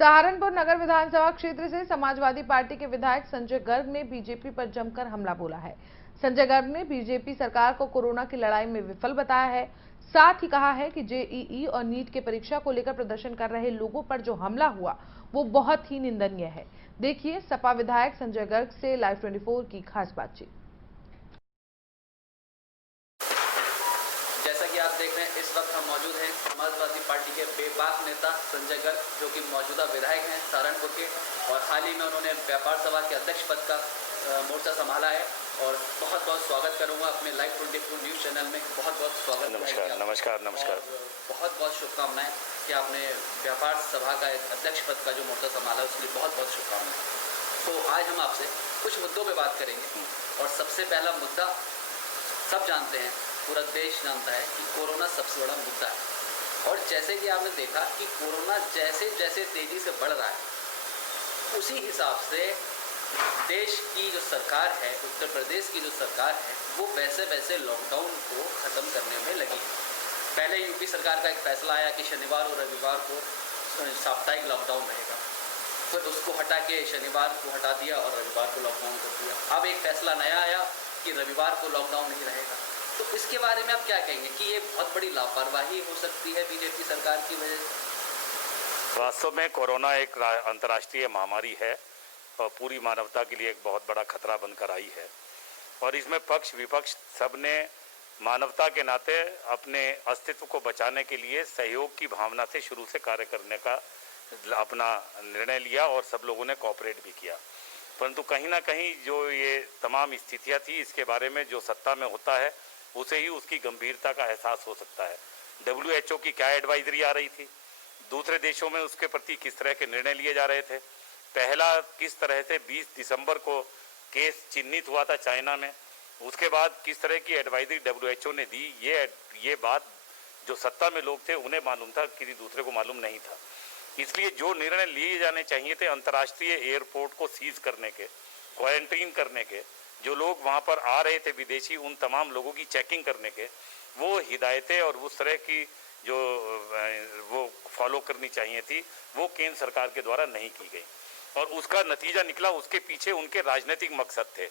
सहारनपुर नगर विधानसभा क्षेत्र से समाजवादी पार्टी के विधायक संजय गर्ग ने बीजेपी पर जमकर हमला बोला है। संजय गर्ग ने बीजेपी सरकार को कोरोना की लड़ाई में विफल बताया है। साथ ही कहा है कि जेईई और नीट के परीक्षा को लेकर प्रदर्शन कर रहे लोगों पर जो हमला हुआ वो बहुत ही निंदनीय है। देखिए सपा विधायक संजय गर्ग से लाइव 24 की खास बातचीत। जैसा कि आप देख रहे हैं, इस वक्त हम मौजूद हैं समाजवादी पार्टी के बेबाक नेता संजय गर्ग, जो कि मौजूदा विधायक हैं सहारनपुर के, और हाल ही में उन्होंने व्यापार सभा के अध्यक्ष पद का मोर्चा संभाला है। और बहुत बहुत स्वागत करूंगा अपने लाइव 24 न्यूज़ चैनल में। बहुत बहुत स्वागत। नमस्कार। बहुत बहुत शुभकामनाएं कि आपने व्यापार सभा का अध्यक्ष पद का जो मोर्चा संभाला, उसके लिए बहुत बहुत शुभकामनाएं। तो आज हम आपसे कुछ मुद्दों पर बात करेंगे। और सबसे पहला मुद्दा, सब जानते हैं, पूरा देश जानता है कि कोरोना सबसे बड़ा मुद्दा है। और जैसे कि आपने देखा कि कोरोना जैसे जैसे तेजी से बढ़ रहा है, उसी हिसाब से देश की जो सरकार है, उत्तर प्रदेश की जो सरकार है, वो वैसे वैसे लॉकडाउन को ख़त्म करने में लगी है। पहले यूपी सरकार का एक फैसला आया कि शनिवार और रविवार को साप्ताहिक लॉकडाउन रहेगा, फिर उसको हटा के शनिवार को हटा दिया और रविवार को लॉकडाउन कर दिया। अब एक फैसला नया आया कि रविवार को लॉकडाउन नहीं रहेगा। तो इसके बारे में आप क्या कहेंगे कि ये बहुत बड़ी लापरवाही हो सकती है बीजेपी सरकार की वजह से? वास्तव में कोरोना एक अंतर्राष्ट्रीय महामारी है और पूरी मानवता के लिए एक बहुत बड़ा खतरा बनकर आई है। और इसमें पक्ष विपक्ष सब ने मानवता के नाते अपने अस्तित्व को बचाने के लिए सहयोग की भावना से शुरू से कार्य करने का अपना निर्णय लिया और सब लोगों ने कोऑपरेट भी किया। परंतु कहीं ना कहीं जो ये तमाम स्थितियां थी, इसके बारे में जो सत्ता में होता है उसे ही उसकी गंभीरता का एहसास हो सकता है। WHO की क्या एडवाइजरी आ रही थी, दूसरे देशों में उसके प्रति किस तरह के निर्णय लिए जा रहे थे, पहला किस तरह से 20 दिसंबर को केस चिन्हित हुआ था चाइना में, उसके बाद किस तरह की एडवाइजरी WHO ने दी, ये बात जो सत्ता में लोग थे उन्हें मालूम था, किसी दूसरे को मालूम नहीं था। इसलिए जो निर्णय लिए जाने चाहिए थे अंतर्राष्ट्रीय एयरपोर्ट को सीज करने के, क्वारंटीन करने के, जो लोग वहां पर आ रहे थे विदेशी, उन तमाम लोगों की चेकिंग करने के, वो हिदायतें और उस तरह की जो वो फॉलो करनी चाहिए थी, वो केंद्र सरकार के द्वारा नहीं की गई। और उसका नतीजा निकला, उसके पीछे उनके राजनीतिक मकसद थे।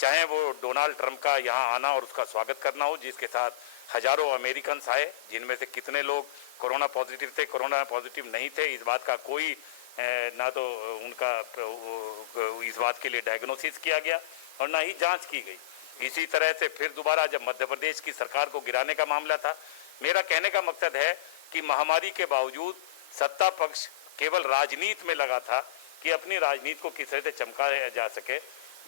चाहे वो डोनाल्ड ट्रंप का यहाँ आना और उसका स्वागत करना हो, जिसके साथ हजारों अमेरिकन आए, जिनमें से कितने लोग कोरोना पॉजिटिव थे, कोरोना पॉजिटिव नहीं थे, इस बात का कोई ना तो उनका इस बात के लिए डायग्नोसिस किया गया और ना ही जांच की गई। इसी तरह से फिर दोबारा जब मध्य प्रदेश की सरकार को गिराने का मामला था, मेरा कहने का मकसद है कि महामारी के बावजूद सत्ता पक्ष केवल राजनीति में लगा था कि अपनी राजनीति को किस तरह से चमकाया जा सके।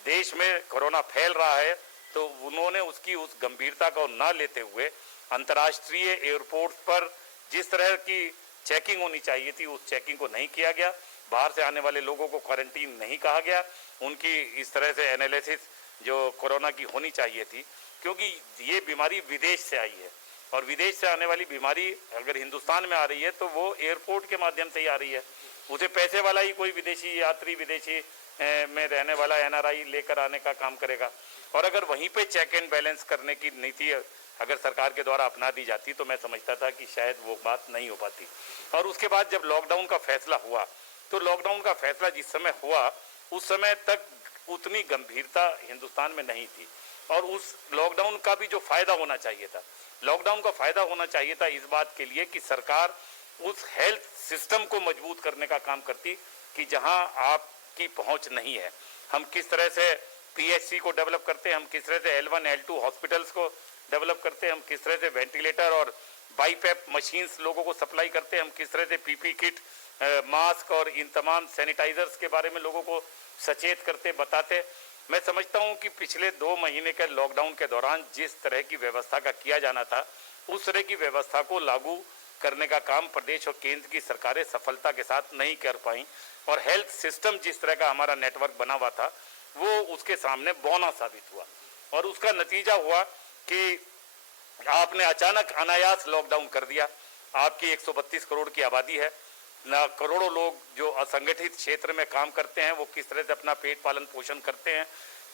देश में कोरोना फैल रहा है तो उन्होंने उसकी उस गंभीरता को न लेते हुए अंतर्राष्ट्रीय एयरपोर्ट पर जिस तरह की चेकिंग होनी चाहिए थी, उस चेकिंग को नहीं किया गया। बाहर से आने वाले लोगों को क्वारंटीन नहीं कहा गया, उनकी इस तरह से एनालिसिस जो कोरोना की होनी चाहिए थी, क्योंकि ये बीमारी विदेश से आई है और विदेश से आने वाली बीमारी अगर हिंदुस्तान में आ रही है तो वो एयरपोर्ट के माध्यम से ही आ रही है। उसे पैसे वाला ही कोई विदेशी यात्री, विदेशी में रहने वाला NRI लेकर आने का काम करेगा। और अगर वहीं पे चेक एंड बैलेंस करने की नीति अगर सरकार के द्वारा अपना दी जाती तो मैं समझता था कि शायद वो बात नहीं हो पाती। और उसके बाद जब लॉकडाउन का फैसला हुआ, तो लॉकडाउन का फैसला जिस समय हुआ उस समय तक उतनी गंभीरता हिंदुस्तान में नहीं थी। और उस लॉकडाउन का भी जो फायदा होना चाहिए था, लॉकडाउन का फायदा होना चाहिए था इस बात के लिए कि सरकार उस हेल्थ सिस्टम को मजबूत करने का काम करती कि जहां आपकी पहुंच नहीं है। हम किस तरह से PHC को डेवलप करते हैं, हम किस तरह से L1 L2 हॉस्पिटल्स को डेवलप करते हैं, हम किस तरह से वेंटिलेटर और बाईपैप मशीन्स लोगों को सप्लाई करते हैं, हम किस तरह से PP किट, मास्क और इन तमाम सैनिटाइजर्स के बारे में लोगों को सचेत करते, बताते। मैं समझता हूं कि पिछले 2 महीने के लॉकडाउन के दौरान जिस तरह की व्यवस्था का किया जाना था, उस तरह की व्यवस्था को लागू करने का काम प्रदेश और केंद्र की सरकारें सफलता के साथ नहीं कर पाई। और हेल्थ सिस्टम जिस तरह का हमारा नेटवर्क बना हुआ था, वो उसके सामने बौना साबित हुआ। और उसका नतीजा हुआ कि आपने अचानक अनायास लॉकडाउन कर दिया। आपकी 132 करोड़ की आबादी है, ना करोड़ों लोग जो असंगठित क्षेत्र में काम करते हैं, वो किस तरह से अपना पेट पालन पोषण करते हैं,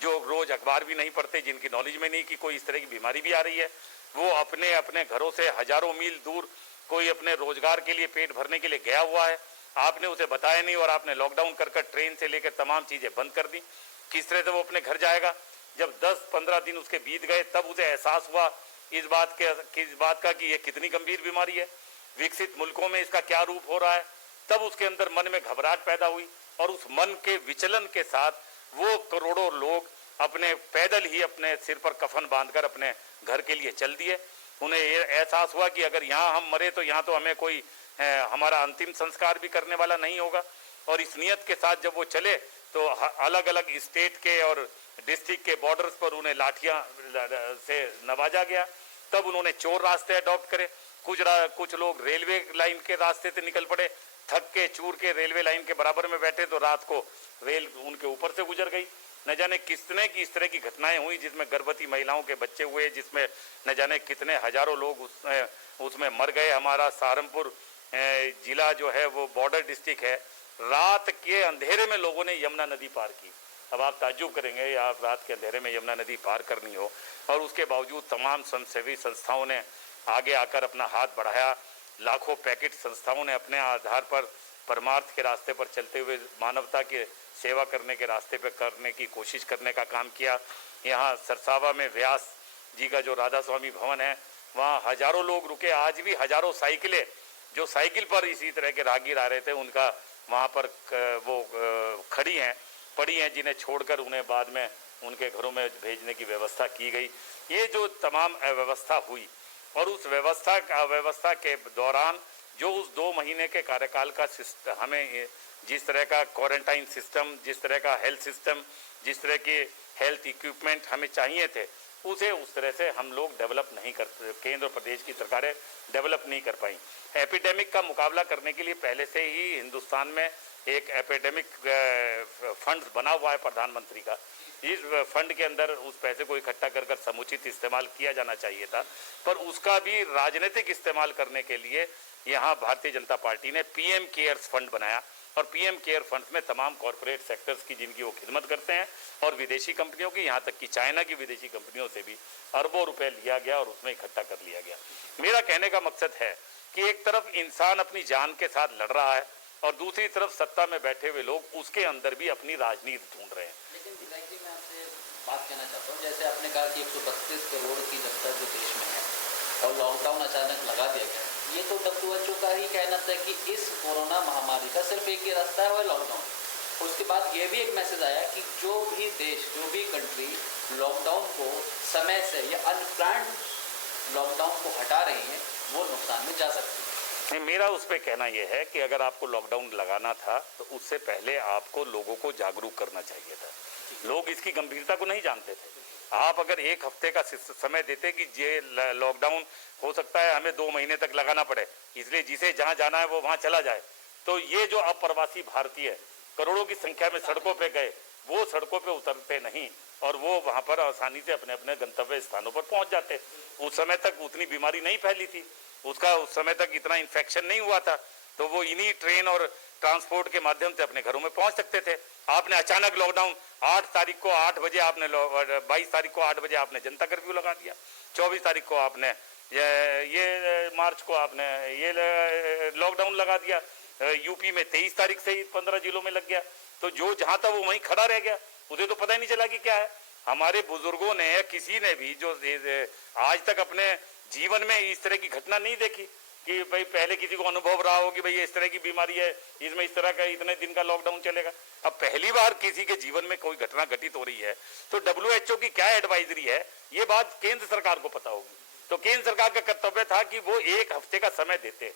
जो रोज अखबार भी नहीं पढ़ते, जिनकी नॉलेज में नहीं कि कोई इस तरह की बीमारी भी आ रही है, वो अपने अपने घरों से हजारों मील दूर कोई अपने रोजगार के लिए, पेट भरने के लिए गया हुआ है। आपने उसे बताया नहीं और आपने लॉकडाउन कर ट्रेन से लेकर तमाम चीज़ें बंद कर दी। किस तरह से वो अपने घर जाएगा? जब 10-15 दिन उसके बीत गए तब उसे एहसास हुआ इस बात का कि ये कितनी गंभीर बीमारी है, विकसित मुल्कों में इसका क्या रूप हो रहा है। तब उसके अंदर मन में घबराहट पैदा हुई और उस मन के विचलन के साथ वो करोड़ों लोग अपने पैदल ही अपने सिर पर कफन बांधकर अपने घर के लिए चल दिए। उन्हें ये एहसास हुआ कि अगर यहाँ हम मरे तो यहाँ तो हमें कोई हमारा अंतिम संस्कार भी करने वाला नहीं होगा। और इस नियत के साथ जब वो चले तो अलग अलग स्टेट के और डिस्ट्रिक्ट के बॉर्डर्स पर उन्हें लाठियां से नवाजा गया। तब उन्होंने चोर रास्ते अडॉप्ट करे। कुछ लोग रेलवे लाइन के रास्ते से निकल पड़े, थक के चूर के रेलवे लाइन के बराबर में बैठे तो रात को रेल उनके ऊपर से गुजर गई। न जाने कितने की इस तरह की घटनाएं हुई जिसमें गर्भवती महिलाओं के बच्चे हुए, जिसमें न जाने कितने हजारों लोग उसमें मर गए। हमारा सहारनपुर जिला जो है वो बॉर्डर डिस्ट्रिक्ट है। रात के अंधेरे में लोगों ने यमुना नदी पार की। अब आप ताज्जुब करेंगे आप रात के अंधेरे में यमुना नदी पार करनी हो और उसके बावजूद तमाम स्वयंसेवी संस्थाओं ने आगे आकर अपना हाथ बढ़ाया। लाखों पैकेट संस्थाओं ने अपने आधार पर परमार्थ के रास्ते पर चलते हुए मानवता की सेवा करने के रास्ते पर करने की कोशिश करने का काम किया। यहाँ सरसावा में व्यास जी का जो राधा स्वामी भवन है वहाँ हजारों लोग रुके। आज भी हजारों साइकिलें जो साइकिल पर इसी तरह के राहगीर आ रहे थे उनका वहाँ पर वो खड़ी हैं पड़ी हैं, जिन्हें छोड़कर उन्हें बाद में उनके घरों में भेजने की व्यवस्था की गई। ये जो तमाम अव्यवस्था हुई और उस अव्यवस्था के दौरान जो उस 2 महीने के कार्यकाल का हमें जिस तरह का क्वारंटाइन सिस्टम, जिस तरह का हेल्थ सिस्टम, जिस तरह के हेल्थ इक्विपमेंट हमें चाहिए थे उसे उस तरह से हम लोग डेवलप नहीं कर, केंद्र और प्रदेश की सरकारें डेवलप नहीं कर पाई। एपिडेमिक का मुकाबला करने के लिए पहले से ही हिंदुस्तान में एक एपिडेमिक फंड बना हुआ है प्रधानमंत्री का। इस फंड के अंदर उस पैसे को इकट्ठा कर समुचित इस्तेमाल किया जाना चाहिए था, पर उसका भी राजनीतिक इस्तेमाल करने के लिए यहाँ भारतीय जनता पार्टी ने पीएम केयर्स फंड बनाया और पीएम केयर फंड में तमाम कॉरपोरेट सेक्टर्स की जिनकी वो खिदमत करते हैं और विदेशी कंपनियों की, यहाँ तक कि चाइना की विदेशी कंपनियों से भी अरबों रुपए लिया गया और उसमें इकट्ठा कर लिया गया। मेरा कहने का मकसद है कि एक तरफ इंसान अपनी जान के साथ लड़ रहा है और दूसरी तरफ सत्ता में बैठे हुए लोग उसके अंदर भी अपनी राजनीति ढूंढ रहे हैं। लेकिन विधायक जी मैं आपसे बात कहना चाहता हूँ, जैसे आपने कहा कि 132 करोड़ की जनता जो देश में है और लॉकडाउन अचानक लगा दिया गया, ये तो WHO का ही कहना था कि इस कोरोना महामारी का सिर्फ एक ही रास्ता है, वह लॉकडाउन। उसके बाद ये भी एक मैसेज आया कि जो भी देश, जो भी कंट्री लॉकडाउन को समय से या अनप्लान्ड लॉकडाउन को हटा रही है वो नुकसान में जा सकती है। नहीं, मेरा उस पर कहना यह है कि अगर आपको लॉकडाउन लगाना था तो उससे पहले आपको लोगों को जागरूक करना चाहिए था। लोग इसकी गंभीरता को नहीं जानते थे। आप अगर एक हफ्ते का समय देते कि ये लॉकडाउन हो सकता है हमें 2 महीने तक लगाना पड़े, इसलिए जिसे जहां जाना है वो वहां चला जाए, तो ये जो अप्रवासी भारतीय करोड़ों की संख्या में सड़कों पे गए वो सड़कों पे उतरते नहीं और वो वहां पर आसानी से अपने अपने गंतव्य स्थानों पर पहुंच जाते। उस समय तक उतनी बीमारी नहीं फैली थी, उसका उस समय तक इतना इन्फेक्शन नहीं हुआ था, तो वो इन्हीं ट्रेन और ट्रांसपोर्ट के माध्यम से अपने घरों में पहुंच सकते थे। आपने अचानक लॉकडाउन 8 तारीख को 8 बजे आपने 22 तारीख को 8 बजे आपने जनता कर्फ्यू लगा दिया, 24 तारीख को आपने ये मार्च को आपने ये लॉकडाउन लगा दिया, यूपी में 23 तारीख से ही 15 जिलों में लग गया। तो जो जहां था वो वहीं खड़ा रह गया, उसे तो पता ही नहीं चला कि क्या है। हमारे बुजुर्गों ने, किसी ने भी जो आज तक अपने जीवन में इस तरह की घटना नहीं देखी कि भाई पहले किसी को अनुभव रहा हो कि भाई इस तरह की बीमारी है, इसमें इस तरह का इतने दिन का लॉकडाउन चलेगा। अब पहली बार किसी के जीवन में कोई घटना घटित हो रही है तो WHO की क्या एडवाइजरी है ये बात केंद्र सरकार को पता होगी। तो केंद्र सरकार का कर्तव्य था कि वो 1 हफ्ते का समय देते,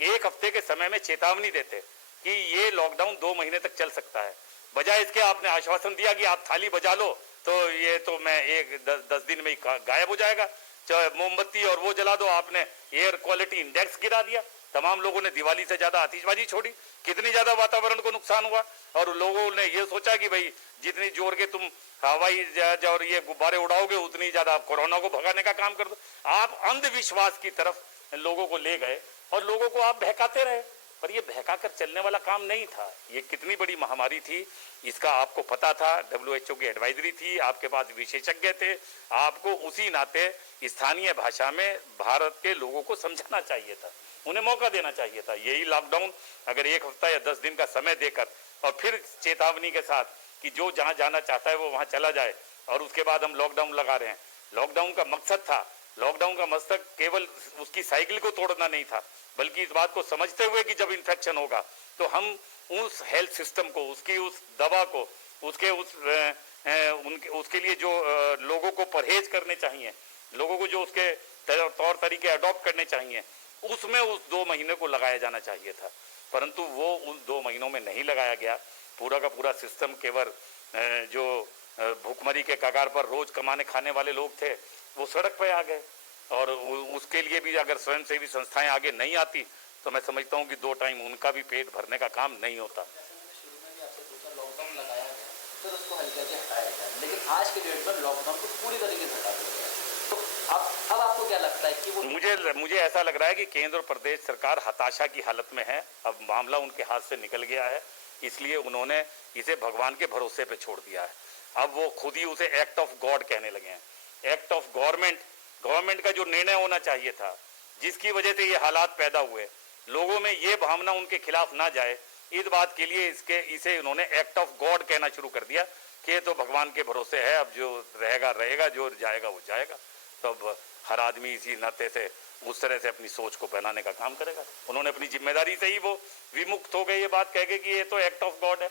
1 हफ्ते के समय में चेतावनी देते कि ये लॉकडाउन 2 महीने तक चल सकता है। बजाय इसके आपने आश्वासन दिया कि आप थाली बजा लो तो ये तो मैं 10 दिन में ही गायब हो जाएगा, मोमबत्ती और वो जला दो, आपने एयर क्वालिटी इंडेक्स गिरा दिया, तमाम लोगों ने दिवाली से ज्यादा आतिशबाजी छोड़ी, कितनी ज्यादा वातावरण को नुकसान हुआ। और लोगों ने ये सोचा कि भाई जितनी जोर के तुम हवाई जहाज और ये गुब्बारे उड़ाओगे उतनी ज्यादा आप कोरोना को भगाने का काम कर दो। आप अंधविश्वास की तरफ लोगों को ले गए और लोगों को आप बहकाते रहे, पर ये बहकाकर चलने वाला काम नहीं था। ये कितनी बड़ी महामारी थी इसका आपको पता था, WHO की एडवाइजरी थी, आपके पास विशेषज्ञ थे, आपको उसी नाते स्थानीय भाषा में भारत के लोगों को समझाना चाहिए था। उन्हें मौका देना चाहिए था। यही लॉकडाउन अगर 1 हफ्ता या 10 दिन का समय देकर और फिर चेतावनी के साथ कि जो जहां जाना चाहता है वो वहां चला जाए, और उसके बाद हम लॉकडाउन लगा रहे हैं। लॉकडाउन का मकसद था, लॉकडाउन का मकसद केवल उसकी साइकिल को तोड़ना नहीं था, बल्कि इस बात को समझते हुए कि जब इन्फेक्शन होगा तो हम उस हेल्थ सिस्टम को, उसकी उस दवा को, उसके उसके लिए जो लोगों को परहेज करने चाहिए, लोगों को जो उसके तौर तरीके अडॉप्ट करने चाहिए, उसमें उस 2 महीने को लगाया जाना चाहिए था। परंतु वो उन 2 महीनों में नहीं लगाया गया। पूरा का पूरा सिस्टम केवल जो भूखमरी के कगार पर रोज कमाने खाने वाले लोग थे वो सड़क पे आ गए, और उसके लिए भी अगर स्वयंसेवी संस्थाएं आगे नहीं आती तो मैं समझता हूं कि 2 टाइम उनका भी पेट भरने का काम नहीं होता। शुरू में भी आपसे पूछा, लॉकडाउन लगाया गया फिर उसको हल्के हल्के हटाया गया, लेकिन आज के डेट में लॉकडाउन को पूरी तरीके से हटा दिया गया। तो अब आपको क्या लगता है कि वो मुझे ऐसा लग रहा है कि केंद्र और प्रदेश सरकार हताशा की हालत में है। अब मामला उनके हाथ से निकल गया है, इसलिए उन्होंने इसे भगवान के भरोसे पे छोड़ दिया है। अब वो खुद ही उसे एक्ट ऑफ गॉड कहने लगे हैं। एक्ट ऑफ गवर्नमेंट का जो निर्णय होना चाहिए था, जिसकी वजह से ये हालात पैदा हुए, लोगों में ये भावना उनके खिलाफ ना जाए, इस बात के लिए इसे इन्होंने एक्ट ऑफ गॉड कहना शुरू कर दिया कि ये तो भगवान के भरोसे है, अब जो रहेगा रहेगा, जो जाएगा वो जाएगा। तो अब हर आदमी इसी नाते से उस तरह से अपनी सोच को बनाने का काम करेगा। उन्होंने अपनी जिम्मेदारी से ही वो विमुक्त हो गए ये बात कह के कि ये तो एक्ट ऑफ गॉड है।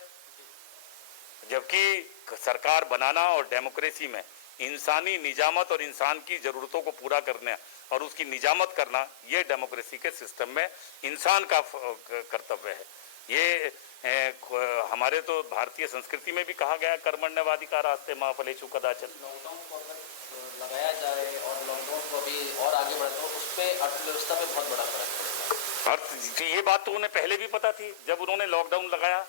जबकि सरकार बनाना और डेमोक्रेसी में इंसानी निजामत और इंसान की जरूरतों को पूरा करना और उसकी निजामत करना, ये डेमोक्रेसी के सिस्टम में इंसान का कर्तव्य है। ये हमारे तो भारतीय संस्कृति में भी कहा गया, कर्मण्यवाधिकार आस्ते मा फलेषु कदाचन। लॉकडाउन को अगर लगाया जाए और लॉकडाउन को अभी और आगे बढ़े तो उस पर अर्थव्यवस्था पे बहुत बड़ा फर्क पड़ेगा। ये बात तो उन्हें पहले भी पता थी। जब उन्होंने लॉकडाउन लगाया,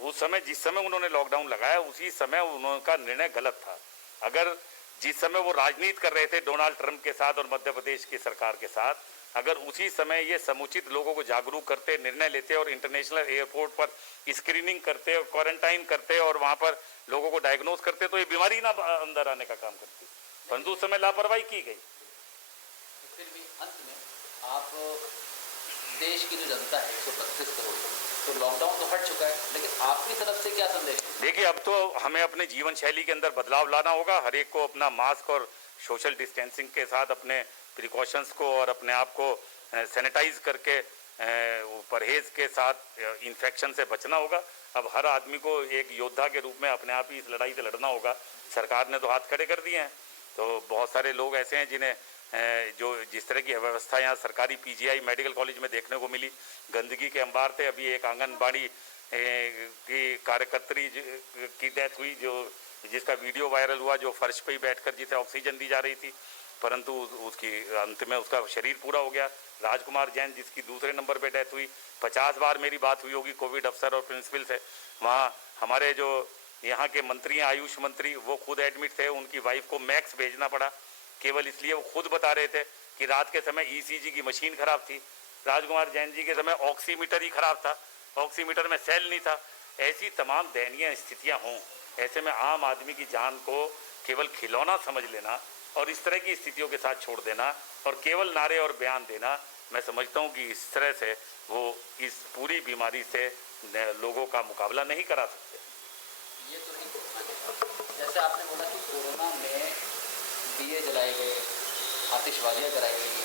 उस समय जिस समय उन्होंने लॉकडाउन लगाया उसी समय उनका निर्णय गलत था। अगर जिस समय वो राजनीति कर रहे थे डोनाल्ड ट्रंप के साथ और मध्य प्रदेश की सरकार के साथ, अगर उसी समय ये समुचित लोगों को जागरूक करते, निर्णय लेते और इंटरनेशनल एयरपोर्ट पर स्क्रीनिंग करते और क्वारंटाइन करते और वहां पर लोगों को डायग्नोज करते तो ये बीमारी ना अंदर आने का काम करती। परंतु उस समय लापरवाही की गई। फिर भी अंत में आप देश की जो जनता है 132 करोड़, तो लॉकडाउन तो हट चुका है, लेकिन आपकी तरफ से क्या संदेश है? देखिए, अब तो हमें अपने जीवन शैली के अंदर बदलाव लाना होगा। हर एक को अपना मास्क और सोशल डिस्टेंसिंग के साथ अपने प्रिकॉशंस को और अपने आप को सैनिटाइज करके परहेज के साथ इन्फेक्शन से बचना होगा। अब हर आदमी को एक योद्धा के रूप में अपने आप ही इस लड़ाई से लड़ना होगा। सरकार ने तो हाथ खड़े कर दिए हैं, तो बहुत सारे लोग ऐसे हैं जिन्हें जो जिस तरह की व्यवस्था यहाँ सरकारी पीजीआई मेडिकल कॉलेज में देखने को मिली, गंदगी के अंबार थे। अभी एक आंगनबाड़ी की कार्यकर्त्री की डेथ हुई, जो जिसका वीडियो वायरल हुआ, जो फर्श पे ही बैठकर जिसे ऑक्सीजन दी जा रही थी, परंतु उसकी अंत में उसका शरीर पूरा हो गया। राजकुमार जैन जिसकी दूसरे नंबर पे डेथ हुई, 50 बार मेरी बात हुई होगी कोविड अफसर और प्रिंसिपल से। वहाँ हमारे जो यहाँ के मंत्री हैं, आयुष मंत्री, वो खुद एडमिट थे। उनकी वाइफ को मैक्स भेजना पड़ा केवल इसलिए, वो खुद बता रहे थे कि रात के समय ईसीजी की मशीन खराब थी। राजकुमार जैन जी के समय ऑक्सीमीटर ही खराब था, ऑक्सीमीटर में सेल नहीं था। ऐसी तमाम दयनीय स्थितियां हों, ऐसे में आम आदमी की जान को केवल खिलौना समझ लेना और इस तरह की स्थितियों के साथ छोड़ देना और केवल नारे और बयान देना, मैं समझता हूं कि इस तरह से वो इस पूरी बीमारी से लोगों का मुकाबला नहीं करा सकते। ये तो नहीं कोरोना, जैसे आपने बोला कि कोरोना में दिए जलाए गए, आतिशबाजियाँ कराई गई,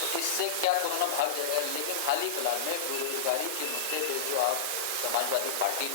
तो इससे क्या कोरोना भाग जाएगा? लेकिन हाल ही फिलहाल में बेरोजगारी के मुद्दे पे जो आप समाजवादी पार्टी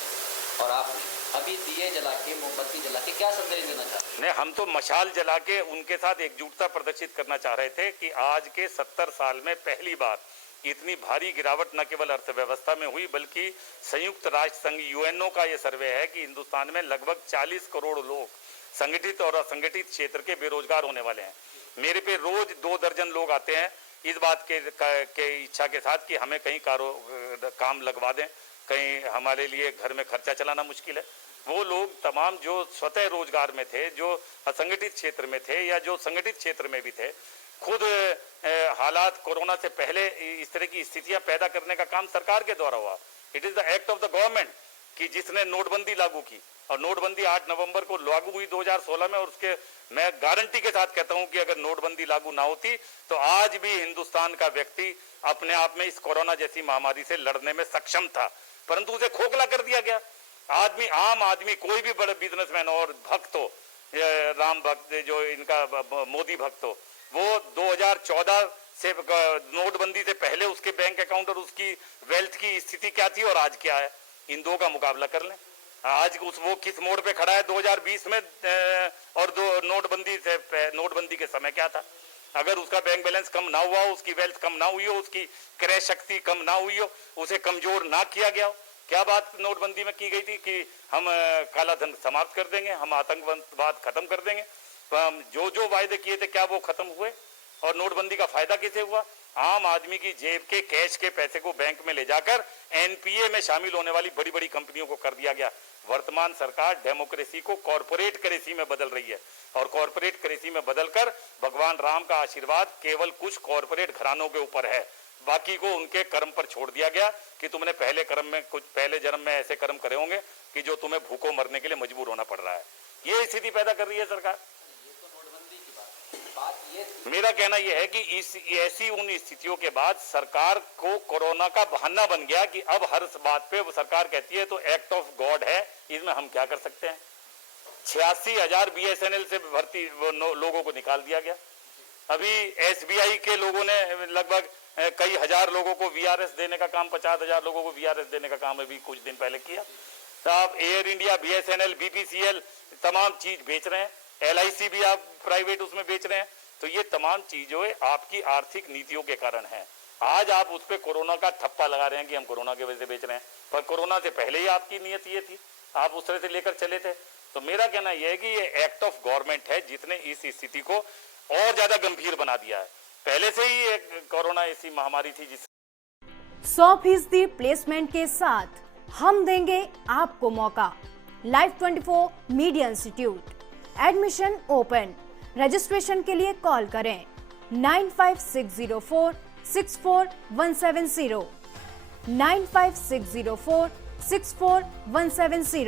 और आपने अभी दिए जला के, मोमबत्ती जला के क्या संदेश देना चाहते हैं? नहीं, हम तो मशाल जला के उनके साथ एकजुटता प्रदर्शित करना चाह रहे थे कि आज के 70 साल में पहली बार इतनी भारी गिरावट न केवल अर्थव्यवस्था में हुई, बल्कि संयुक्त राष्ट्र संघ यूएनओ का ये सर्वे है कि हिंदुस्तान में लगभग 40 करोड़ लोग संगठित और असंगठित क्षेत्र के बेरोजगार होने वाले हैं। मेरे पे रोज 2 दर्जन लोग आते हैं इस बात के इच्छा के साथ कि हमें कहीं काम लगवा दें, कहीं हमारे लिए घर में खर्चा चलाना मुश्किल है। वो लोग तमाम जो स्वतः रोजगार में थे, जो असंगठित क्षेत्र में थे या जो संगठित क्षेत्र में भी थे, खुद हालात कोरोना से पहले इस तरह की स्थितियां पैदा करने का काम सरकार के द्वारा हुआ। It is the act of the government कि जिसने नोटबंदी लागू की, और नोटबंदी 8 नवंबर को लागू हुई 2016 में, और उसके मैं गारंटी के साथ कहता हूं कि अगर नोटबंदी लागू ना होती तो आज भी हिंदुस्तान का व्यक्ति अपने आप में इस कोरोना जैसी महामारी से लड़ने में सक्षम था, परंतु उसे खोखला कर दिया गया। आम आदमी कोई भी बड़े बिजनेसमैन और भक्त हो, राम भक्त जो इनका मोदी भक्त हो, वो 2014 से नोटबंदी से पहले उसके बैंक अकाउंट और उसकी वेल्थ की स्थिति क्या थी और आज क्या है, इन दो का मुकाबला कर लें। आज वो किस मोड़ पे खड़ा है 2020 में और नोटबंदी के समय क्या था। अगर उसका बैंक बैलेंस कम ना हुआ हो, उसकी वेल्थ कम ना हुई हो, उसकी क्रय शक्ति कम ना हुई हो, उसे कमजोर ना किया गया हो। क्या बात नोटबंदी में की गई थी कि हम काला धन समाप्त कर देंगे, हम आतंकवाद खत्म कर देंगे। जो वायदे किए थे क्या वो खत्म हुए? और नोटबंदी का फायदा किसे हुआ? आम आदमी की जेब के कैश के पैसे को बैंक में ले जाकर एनपीए में शामिल होने वाली बड़ी बड़ी कंपनियों को कर दिया गया। वर्तमान सरकार डेमोक्रेसी को कॉर्पोरेट करेंसी में बदल रही है, और कॉर्पोरेट करेंसी में बदलकर भगवान राम का आशीर्वाद केवल कुछ कॉर्पोरेट घरानों के ऊपर है, बाकी को उनके कर्म पर छोड़ दिया गया कि तुमने पहले जन्म में ऐसे कर्म करे होंगे कि जो तुम्हें भूखों मरने के लिए मजबूर होना पड़ रहा है। ये स्थिति पैदा कर रही है सरकार। मेरा कहना यह है कि ऐसी उन स्थितियों के बाद सरकार को कोरोना का बहाना बन गया कि अब हर बात पे वो सरकार कहती है तो एक्ट ऑफ गॉड है, इसमें हम क्या कर सकते हैं। 86,000 BSNL से भर्ती लोगों को निकाल दिया गया। अभी SBI के लोगों ने लगभग कई हजार लोगों को VRS देने का काम, 50,000 लोगों को VRS देने का काम अभी कुछ दिन पहले किया। तो आप एयर इंडिया, BSNL, BPCL तमाम चीज बेच रहे हैं, LIC भी आप प्राइवेट उसमें बेच रहे हैं। तो ये तमाम चीजों आपकी आर्थिक नीतियों के कारण है। आज आप उस पर कोरोना का ठप्पा लगा रहे हैं कि हम कोरोना की वजह से बेच रहे हैं, पर कोरोना से पहले ही आपकी नीयत ये थी, आप उस तरह से लेकर चले थे। तो मेरा कहना यह है कि ये एक्ट ऑफ गवर्नमेंट है जिसने इस स्थिति को और ज्यादा गंभीर बना दिया है। पहले से ही एक कोरोना ऐसी महामारी थी जिस 100% प्लेसमेंट के साथ हम देंगे आपको मौका। Live 24 media institute, admission open. Registration के लिए कॉल करें 95604 64170 95604 64170।